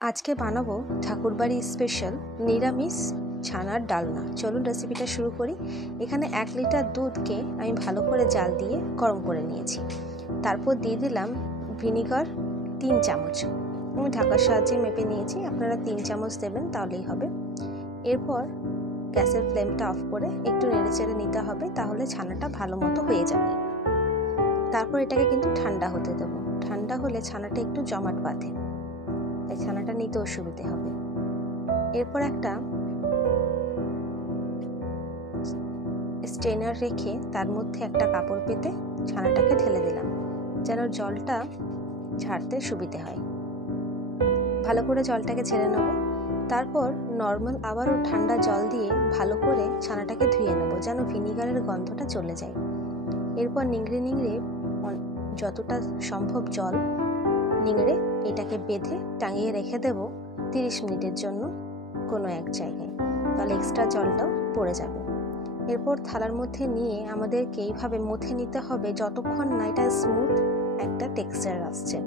आज के बानाबो ठाकुरबाड़ी स्पेशल निरामिष ছানার ডালনা। চলুন রেসিপিটা শুরু করি। এখানে 1 লিটার দুধকে আমি ভালো করে জাল দিয়ে গরম করে নিয়েছি। তারপর দিয়ে দিলাম ভিনিগার 3 চামচ। আমি ঢাকার সাহায্যে মেপে নিয়েছি, আপনারা 3 চামচ দেবেন তাহলেই হবে। এরপর গ্যাসের ফ্লেমটা অফ করে একটু নেড়েচেড়ে নিতে হবে, তাহলে ছানাটা ভালো মতো হয়ে যাবে। তারপর এটাকে কিন্তু ঠান্ডা হতে দেব। ঠান্ডা হলে ছানাটা একটু জমাট বাঁধে, তাই ছানাটা নিতে অসুবিধে হবে। এরপর একটা স্ট্রেনার রেখে তার মধ্যে একটা কাপড় পেতে ছানাটাকে ঢেলে দিলাম, যেন জলটা ঝাড়তে সুবিধে হয়। ভালো করে জলটাকে ঝেড়ে নেব। তারপর নর্মাল আবারও ঠান্ডা জল দিয়ে ভালো করে ছানাটাকে ধুয়ে নেব, যেন ভিনিগারের গন্ধটা চলে যায়। এরপর নিংড়ে নিংড়ে যতটা সম্ভব জল নিংড়ে এটাকে বেঁধে টাঙিয়ে রেখে দেব 30 মিনিটের জন্য কোনো এক জায়গায়, তাহলে এক্সট্রা জলটাও পড়ে যাবে। এরপর থালার মধ্যে নিয়ে আমাদেরকে এইভাবে মথে নিতে হবে যতক্ষণ না এটা স্মুথ একটা টেক্সচার আসছে।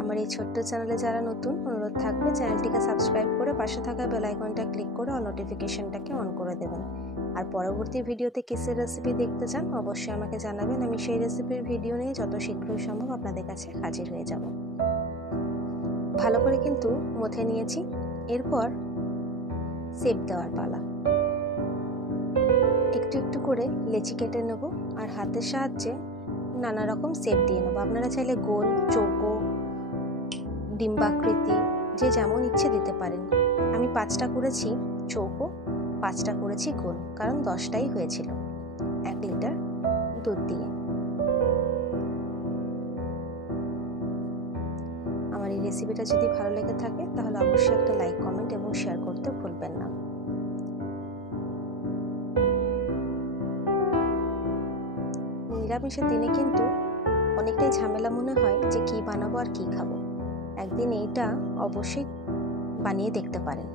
আমার এই ছোট্ট চ্যানেলে যারা নতুন, অনুরোধ থাকবে চ্যানেলটিকে সাবস্ক্রাইব করে পাশে থাকা বেল আইকনটা ক্লিক করে অল নোটিফিকেশনটাকে অন করে দেবেন। আর পরবর্তী ভিডিওতে কিসের রেসিপি দেখতে চান অবশ্যই আমাকে জানাবেন, আমি সেই রেসিপির ভিডিও নিয়ে যত শীঘ্রই সম্ভব আপনাদের কাছে হাজির হয়ে যাব। ভালো করে কিন্তু মথে নিয়েছি। এরপর শেপ দেওয়ার পালা। একটু একটু করে লেচি কেটে নেব আর হাতের সাহায্যে নানা রকম শেপ দিয়ে নেব। আপনারা চাইলে গোল, চৌকো, ডিম্বাকৃতি যে যেমন ইচ্ছে দিতে পারেন। আমি 5টা করেছি চৌকো, 5টা করেছি গোল, কারণ 10টাই হয়েছিল 1 লিটার দুধ দিয়ে। আমার এই রেসিপিটা যদি ভালো লেগে থাকে তাহলে অবশ্যই একটা লাইক, কমেন্ট এবং শেয়ার করতে ভুলবেন না। নিরামিষের দিনে কিন্তু অনেকটাই ঝামেলা মনে হয় যে কি বানাবো আর কি খাবো। একদিন এইটা অবশ্যই বানিয়ে দেখতে পারেন।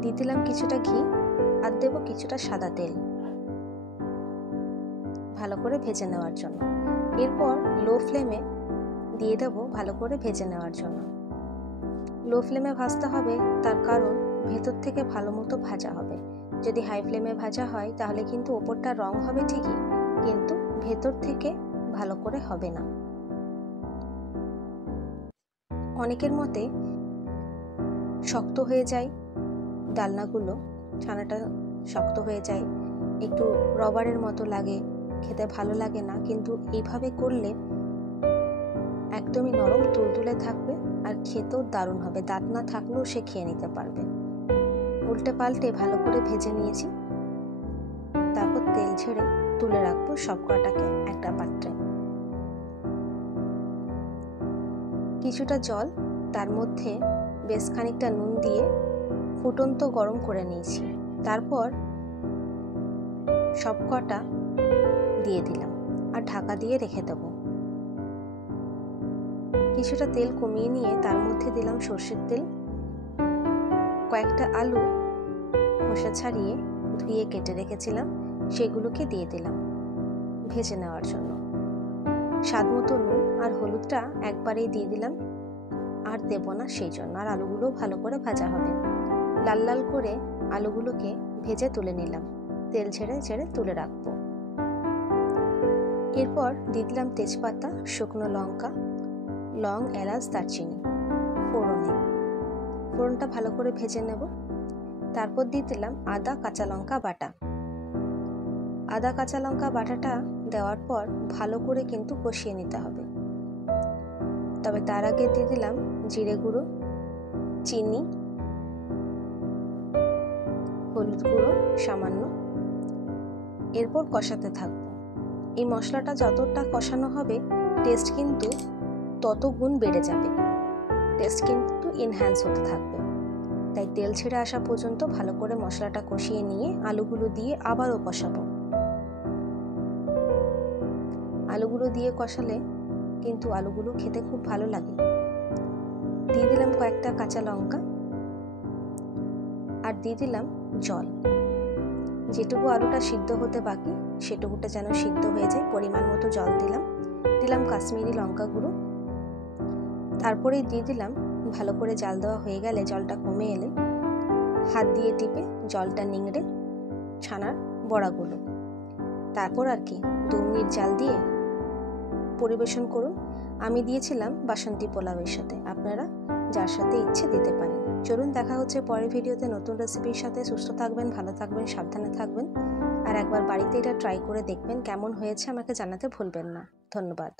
দিয়ে দিলাম কিছুটা ঘি আর দেবো কিছুটা সাদা তেল ভালো করে ভেজে নেওয়ার জন্য। এরপর লো ফ্লেমে দিয়ে দেবো ভালো করে ভেজে নেওয়ার জন্য। লো ফ্লেমে ভাজতে হবে, তার কারণ ভেতর থেকে ভালো মতো ভাজা হবে। যদি হাই ফ্লেমে ভাজা হয় তাহলে কিন্তু ওপরটা রং হবে ঠিকই, কিন্তু ভেতর থেকে ভালো করে হবে না। অনেকের মতে শক্ত হয়ে যায় ডালনাগুলো, ছানাটা শক্ত হয়ে যায়, একটু রবারের মতো লাগে, খেতে ভালো লাগে না। কিন্তু এইভাবে করলে একদমই নরম তুলতুলে থাকবে আর খেতেও দারুণ হবে। দাঁত না থাকলেও সে খেয়ে নিতে পারবে। উল্টে পাল্টে ভালো করে ভেজে নিয়েছি। তারপর তেল ঝেড়ে তুলে রাখবো সব কটাকে একটা পাত্রে। কিছুটা জল, তার মধ্যে বেশ খানিকটা নুন দিয়ে ফুটন্ত গরম করে নিয়েছি। তারপর সব কটা দিয়ে দিলাম আর ঢাকা দিয়ে রেখে দেব। কিছুটা তেল কমিয়ে নিয়ে তার মধ্যে দিলাম সর্ষের তেল, কয়েকটা আলু খোসা ছাড়িয়ে ধুয়ে কেটে রেখেছিলাম সেগুলোকে দিয়ে দিলাম ভেজে নেওয়ার জন্য। স্বাদ মতো নুন আর হলুদটা একবারেই দিয়ে দিলাম, আর দেব না সেই জন্য। আর আলুগুলো ভালো করে ভাজা হবে। লাল লাল করে আলুগুলোকে ভেজে তুলে নিলাম, তেল ছেড়ে ছেড়ে তুলে রাখবো। এরপর দিয়ে দিলাম তেজপাতা, শুকনো লঙ্কা, লং, এলাচ, দারচিনি ফোড়নে। ফোড়নটা ভালো করে ভেজে নেব। তারপর দিয়ে দিলাম আদা কাঁচা লঙ্কা বাটা। আদা কাঁচা লঙ্কা বাটাটা দেওয়ার পর ভালো করে কিন্তু কষিয়ে নিতে হবে। তবে তার আগে দিয়ে দিলাম জিরে গুঁড়ো, চিনি, হলুদ গুঁড়ো সামান্য। এরপর কষাতে থাকবো। এই মশলাটা যতটা কষানো হবে টেস্ট কিন্তু তত গুণ বেড়ে যাবে, টেস্ট কিন্তু এনহ্যান্স হতে থাকবে। তাই তেল ছেড়ে আসা পর্যন্ত ভালো করে মশলাটা কষিয়ে নিয়ে আলুগুলো দিয়ে আবারও কষাবো। আলুগুলো দিয়ে কষালে কিন্তু আলুগুলো খেতে খুব ভালো লাগে। দিয়ে দিলাম কয়েকটা কাঁচা লঙ্কা আর দিয়ে দিলাম জল। যেটুকু আলুটা সিদ্ধ হতে বাকি সেটুকুটা যেন সিদ্ধ হয়ে যায়, পরিমাণ মতো জল দিলাম। দিলাম কাশ্মীরি লঙ্কা গুঁড়ো, তারপরেই দিয়ে দিলাম ভালো করে জাল দেওয়া হয়ে গেলে, জলটা কমে এলে হাত দিয়ে টিপে জলটা নিংড়ে ছানার বড়াগুলো, তারপর আর কি 2 মিনিট জাল দিয়ে পরিবেশন করুন। আমি দিয়েছিলাম বাসন্তী পোলাওয়ের সাথে, আপনারা যার সাথে ইচ্ছে দিতে পারেন। চলুন, দেখা হচ্ছে পরের ভিডিওতে নতুন রেসিপির সাথে। সুস্থ থাকবেন, ভালো থাকবেন, সাবধানে থাকবেন, আর একবার বাড়িতে এটা ট্রাই করে দেখবেন। কেমন হয়েছে আমাকে জানাতে ভুলবেন না। ধন্যবাদ।